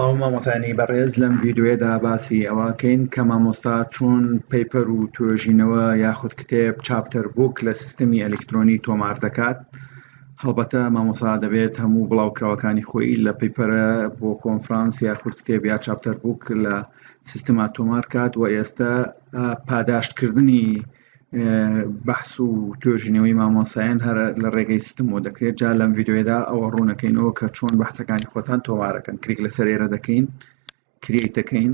سڵاو مامۆستایانی بەڕێز لەم ڤیددیوێدا باسی ئەوەکەین کە مامۆستا چۆن پەیپەر و توێژینەوە یاخود کتێب چاپتەر بووک لە سیستەمی ئەلکترۆنی تۆمار دەکات. هەڵبەتە مامۆستا دەبێت هەموو بڵاوکراوەکانی خۆی لە پەیپەرە بۆ کۆنفرانس یاخود کتێب یا چاپتەر بووک لە سیستەما تۆمار کات و ئێستا پاداشتکردنی بەحس و توێژینەوەی مامۆسایان هەر لە ڕێگەی سیستەمەوە دەکرێت. جا لەم ڤیددیوێدا ئەوە ڕوونەکەینەوە کە چۆن بەحسەکانی خۆتان تۆمارەکەن. کلیک لەسەر ئێرە دەکەین، کریەیتەکەین،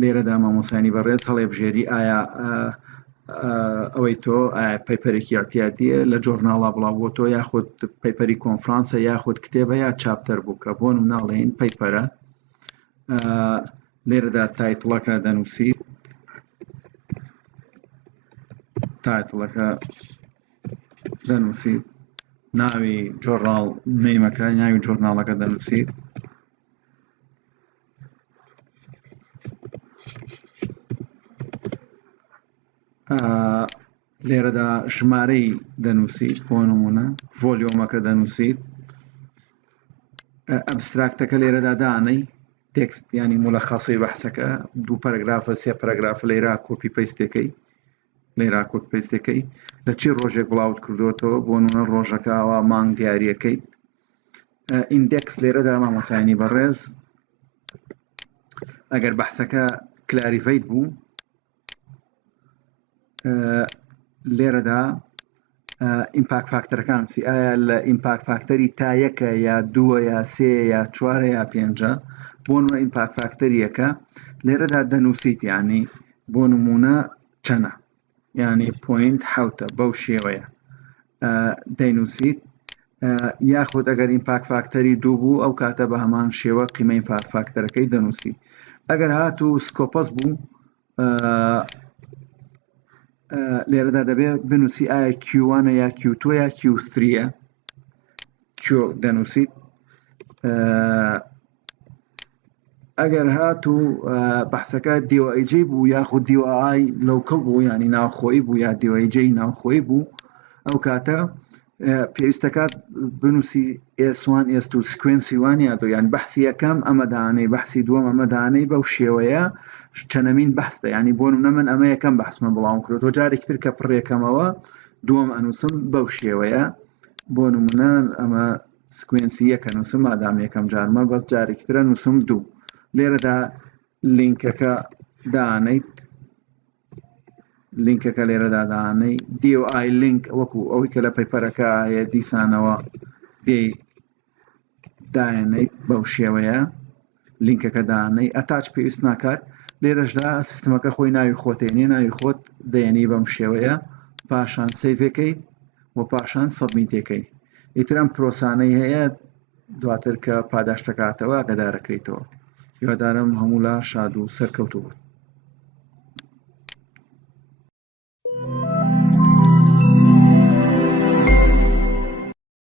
لێرەدا مامۆسایانی بەڕێز هەڵێبژێری ئایا ئەوەی تۆ پەیپەرێکی ئەتیادیە لە جۆرناڵا بڵاو بۆ تۆ یاخود پەیپەری کۆنفرانسە یاخود کتێبە یا چاپتەر بووکە. بۆ نموناڵێن پەیپەرە، لێرەدا تایتڵەکە دەنووسیت، تایتڵەکە دەنووسیت، ناوی جۆرناڵ نەیمەکە ناوی جۆرناڵەکە دەنووسیت، لێرەدا ژمارەی دەنووسیت، بۆ نمونە ڤۆلیۆمەکە دەنووسیت، ئەبستراکتەکە لێرەدا دانەی تێکست ینی مولەخەسەی بەحسەکە، 2 پەرەگرافە 3 پەرەگرافە لێرا کۆپی پەیستەکەی، لێرا کۆپی پەیستەکەی لە چی ڕۆژێک بڵاوت کردوێتەوە، بۆ نمونە ڕۆژەکەوە مانگ دیاریەکەیت. ئیندێکس لێرەدا مامۆسایانی بەڕێز ئەگەر بەحسەکە کلاریفەیت بوو لێرەدا ئیمپاکت فاکتەرەکان سی ئایا لە ئیمپاکت فاکتەری تا یەکە یا 2 یا 3 یا 4 یا 5. بۆ نمونە ئیمپاکت فاکتەریەکە لێرەدا دەنووسیت، ینی بۆ نمونە چەنە، ینی پوینت حوتە، بەو شێوەیە دەینووسیت. یاخود ئەگەر ئیمپاکت فاکتەری 2 بوو ئەو کاتە بە هەمان شێوە قیمەی ئیمپاکت فاکتەرەکەی دەنووسیت. ئەگەر هاتوو سکۆپەس بوو لێرەدا دەبێت بنووسی ئایا Q1 یا Q2 یا Q3 Q دەنووسیت. ئەگەر هاتوو بەحسەکە DOAJ بوو یاخود DOI لۆکەڵ بوو ینی ناوخۆیی بوو یا DOAJ ناوخۆیی بوو ئەو کاتە پێویستەکات بنووسی S1 S2 سکوێنسی وانیا دو، یان بەحسی یەکەم ئەمە دانەی، بەحسی دووەم ئەمە دانەی، بەو شێوەیە چەندەمین بەحسە، ینی بۆ نمونە من ئەمە یەکەم بەحسمە بڵاوم کردەوە، جارێکی تر کە پڕێکەمەوە دووەم ئەنووسم بەو شێوەیە. بۆ نمونە ئەمە سکوێنسی یەکە نووسم مادام یەکەم جارمە، بەس جارێکی ترە نووسم 2. لێرەدا لینکەکە دانیت، لینکەکە لێرەدا دانەی DOI لینک وەکو ئەوەی کە لە پەیپەرەکە هەیە دیسانەوە دێ دایەنیت، بەو شێوەیە لینکەکە دانەی. ئەتاچ پێویست ناکات، لێرەشدا سیستەمەکە خۆی ناوی خۆتێنێ، ناوی خۆت دێنی بەم شێوەیە، پاشان سەیڤەکەی و پاشان سەبمیتەکەی. ئیتر ئەم پرۆسانەی هەیە دواتر کە پاداشتەکاتەوە ئاگادارەکەیتەوە. هیوادارم هەموو لا شاد و سەرکەوتوو بوون.